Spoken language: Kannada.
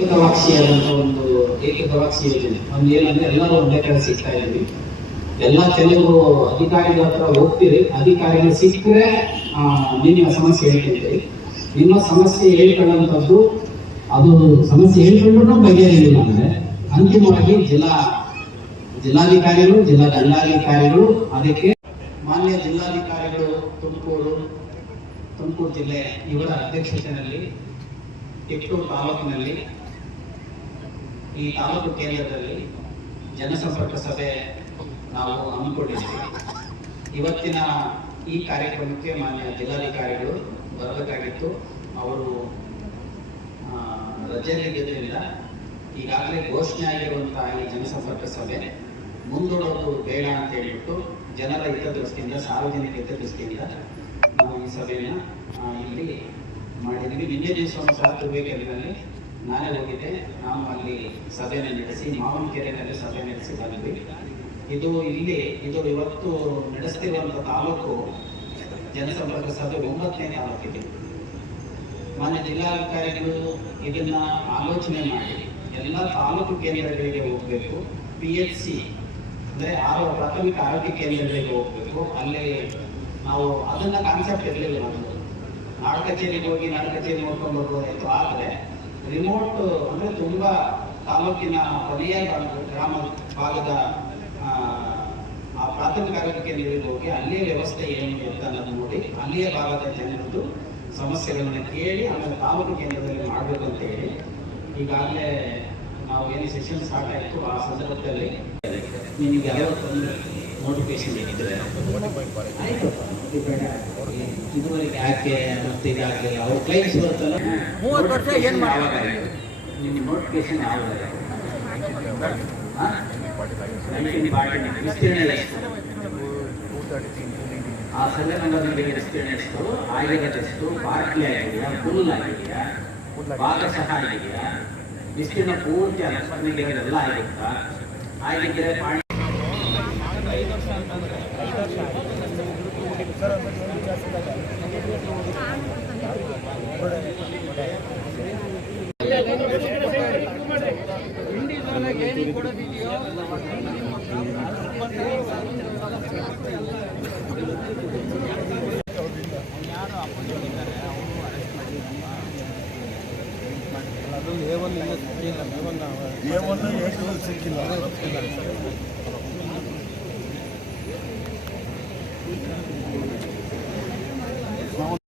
ಏಕಗವಾಕ್ಷಿಯಾದಂತಹ ಒಂದು ಏಕಗವಾಕ್ಷಿ ಯೋಜನೆ ಒಂದು ಏನಂದ್ರೆ ಎಲ್ಲರೂ ಒಂದೇ ಕಡೆ ಸಿಗ್ತಾ ಇದ್ದೀವಿ. ಎಲ್ಲ ಕೆಲವು ಅಧಿಕಾರಿಗಳ ಹತ್ರ ಹೋಗ್ತೀರಿ, ಅಧಿಕಾರಿಗಳು ಸಿಕ್ಕರೆ ನಿಮ್ಮ ಸಮಸ್ಯೆ ಹೇಳ್ತಿದ್ದೀರಿ. ನಿಮ್ಮ ಸಮಸ್ಯೆ ಹೇಳ್ಕೊಳ್ಳುವಂಥದ್ದು ಅದು ಸಮಸ್ಯೆ ಹೇಳ್ಕೊಂಡ್ರು ಬಗೆಹರಿಲಿಲ್ಲ ಅಂದ್ರೆ ಅಂತಿಮವಾಗಿ ಜಿಲ್ಲಾಧಿಕಾರಿಗಳು, ಜಿಲ್ಲಾ ದಂಡಾಧಿಕಾರಿಗಳು ಅದಕ್ಕೆ ಮಾನ್ಯ ಜಿಲ್ಲಾಧಿಕಾರಿಗಳು ತುಮಕೂರು ಜಿಲ್ಲೆ ಇವರ ಅಧ್ಯಕ್ಷತೆಯಲ್ಲಿ ತಿಟ್ಟೂರು ತಾಲೂಕಿನಲ್ಲಿ ಈ ತಾಲೂಕು ಕೇಂದ್ರದಲ್ಲಿ ಜನಸಂಪರ್ಕ ಸಭೆ ನಾವು ಹಮ್ಮಿಕೊಂಡಿದ್ದೀವಿ. ಇವತ್ತಿನ ಈ ಕಾರ್ಯಕ್ರಮಕ್ಕೆ ಮಾನ್ಯ ಜಿಲ್ಲಾಧಿಕಾರಿಗಳು ಬರಬೇಕಾಗಿತ್ತು. ಅವರು ರಜೆಯಲ್ಲಿದ್ದರಿಂದ ಈಗಾಗಲೇ ಘೋಷಣೆ ಆಗಿರುವಂತಹ ಈ ಜನಸಂಪರ್ಕ ಸಭೆ ಮುಂದೂಡೋದು ಬೇಡ ಅಂತ ಹೇಳ್ಬಿಟ್ಟು ಜನರ ಹಿತದೃಷ್ಟಿಯಿಂದ, ಸಾರ್ವಜನಿಕ ಹಿತದೃಷ್ಟಿಯಿಂದ ನಾವು ಈ ಸಭೆಯನ್ನು ಇಲ್ಲಿ ಮಾಡಿದ್ವಿ. ನಿನ್ನೆ ದಿವಸ ಸಹ ತುರುವೇಕೆರೆಯಲ್ಲಿ ನಾನೇ ಹೋಗಿದ್ದೆ. ನಾವು ಅಲ್ಲಿ ಸಭೆಯನ್ನು ನಡೆಸಿ ಮಾವನಕೆರೆಯಲ್ಲಿ ಸಭೆ ನಡೆಸಿ ಬಂದ್ವಿ. ಇದು ಇವತ್ತು ನಡೆಸ್ತಿರುವಂಥ ತಾಲೂಕು ಜನಸಂಪರ್ಕ ಸಭೆ 9ನೇ ತಾಲೂಕಿದೆ. ಮಾನ್ಯ ಜಿಲ್ಲಾಧಿಕಾರಿಗಳು ಇದನ್ನ ಆಲೋಚನೆ ಮಾಡಿ ಎಲ್ಲ ತಾಲೂಕು ಕೇಂದ್ರಗಳಿಗೆ ಹೋಗಬೇಕು. PHC ಅಂದರೆ ಪ್ರಾಥಮಿಕ ಆರೋಗ್ಯ ಕೇಂದ್ರಗಳಿಗೆ ಹೋಗಬೇಕು. ಅಲ್ಲಿ ನಾವು ಅದನ್ನ ಕಾನ್ಸೆಪ್ಟ್ ಇರಲಿಲ್ಲ. ನಮ್ಮದು ನಾಡ ಕಚೇರಿಗೆ ಹೋಗಿ ನಾಡ ಕಚೇರಿ ನೋಡ್ಕೊಂಡು ಬರ್ಬೋದಾಯಿತು. ಆದರೆ ರಿಮೋಟ್ ಅಂದರೆ ತುಂಬ ತಾಲೂಕಿನ ಕೊನೆಯ ಗ್ರಾಮ ಭಾಗದ ಆ ಪ್ರಾಥಮಿಕ ಆರೋಗ್ಯ ಕೇಂದ್ರಗಳಿಗೆ ಹೋಗಿ ಅಲ್ಲಿಯ ವ್ಯವಸ್ಥೆ ಏನು ಅಂತ ನೋಡಿ ಅಲ್ಲಿಯ ಭಾಗದ ಜನರದ್ದು ಸಮಸ್ಯೆಗಳನ್ನು ಕೇಳಿ ಆಮೇಲೆ ತಾಲೂಕು ಕೇಂದ್ರದಲ್ಲಿ ಮಾಡಬೇಕು ಅಂತ ಹೇಳಿ ಈಗಾಗಲೇ ನಾವು ಏನು ಸೆಷನ್ ಸ್ಟಾರ್ಟ್ ಆಯಿತು ಆ ಸಂದರ್ಭದಲ್ಲಿ ನಿಮಗೆ ಯಾವತ್ತೊಂದು ನೋಟಿಫಿಕೇಶನ್ ಇದ್ದರೆ ಆಯಿತು. ಇದುವರೆಗೆ ಯಾಕೆ ಮತ್ತೆ ಇದಾಗಲಿಲ್ಲ ಅವ್ರ ಕ್ಲೈಮ್ಸ್ ಬರುತ್ತಲ್ಲ, 30 ವರ್ಷ ಏನು ಯಾವಾಗ ನಿಮ್ಮ ನೋಟಿಫಿಕೇಶನ್ ಯಾವಾಗ ವಿಸ್ತೀರ್ಣ ಎಷ್ಟು, ಆ ಸರ್ವೆ ನಂಬರ್ನಲ್ಲಿ ವಿಸ್ತೀರ್ಣ ಎಷ್ಟು, ಆಯುರ್ವೇದ ಎಷ್ಟು, ಪಾರ್ಟ್ಲಿ ಆಗಿದೆಯಾ, ಫುಲ್ ಆಗಿದೆಯಾ, ಭಾಗಶಃ ಆಗಿದೆಯಾ, ವಿಸ್ತೀರ್ಣ ಪೂರ್ತಿ ಅನುಷ್ಠಾನಕ್ಕೆ ಎಲ್ಲ ಆಗಿರುತ್ತಾ, ಆಗಿದ್ದರೆ A1 ಸಿಕ್ಕಿಲ್ಲ.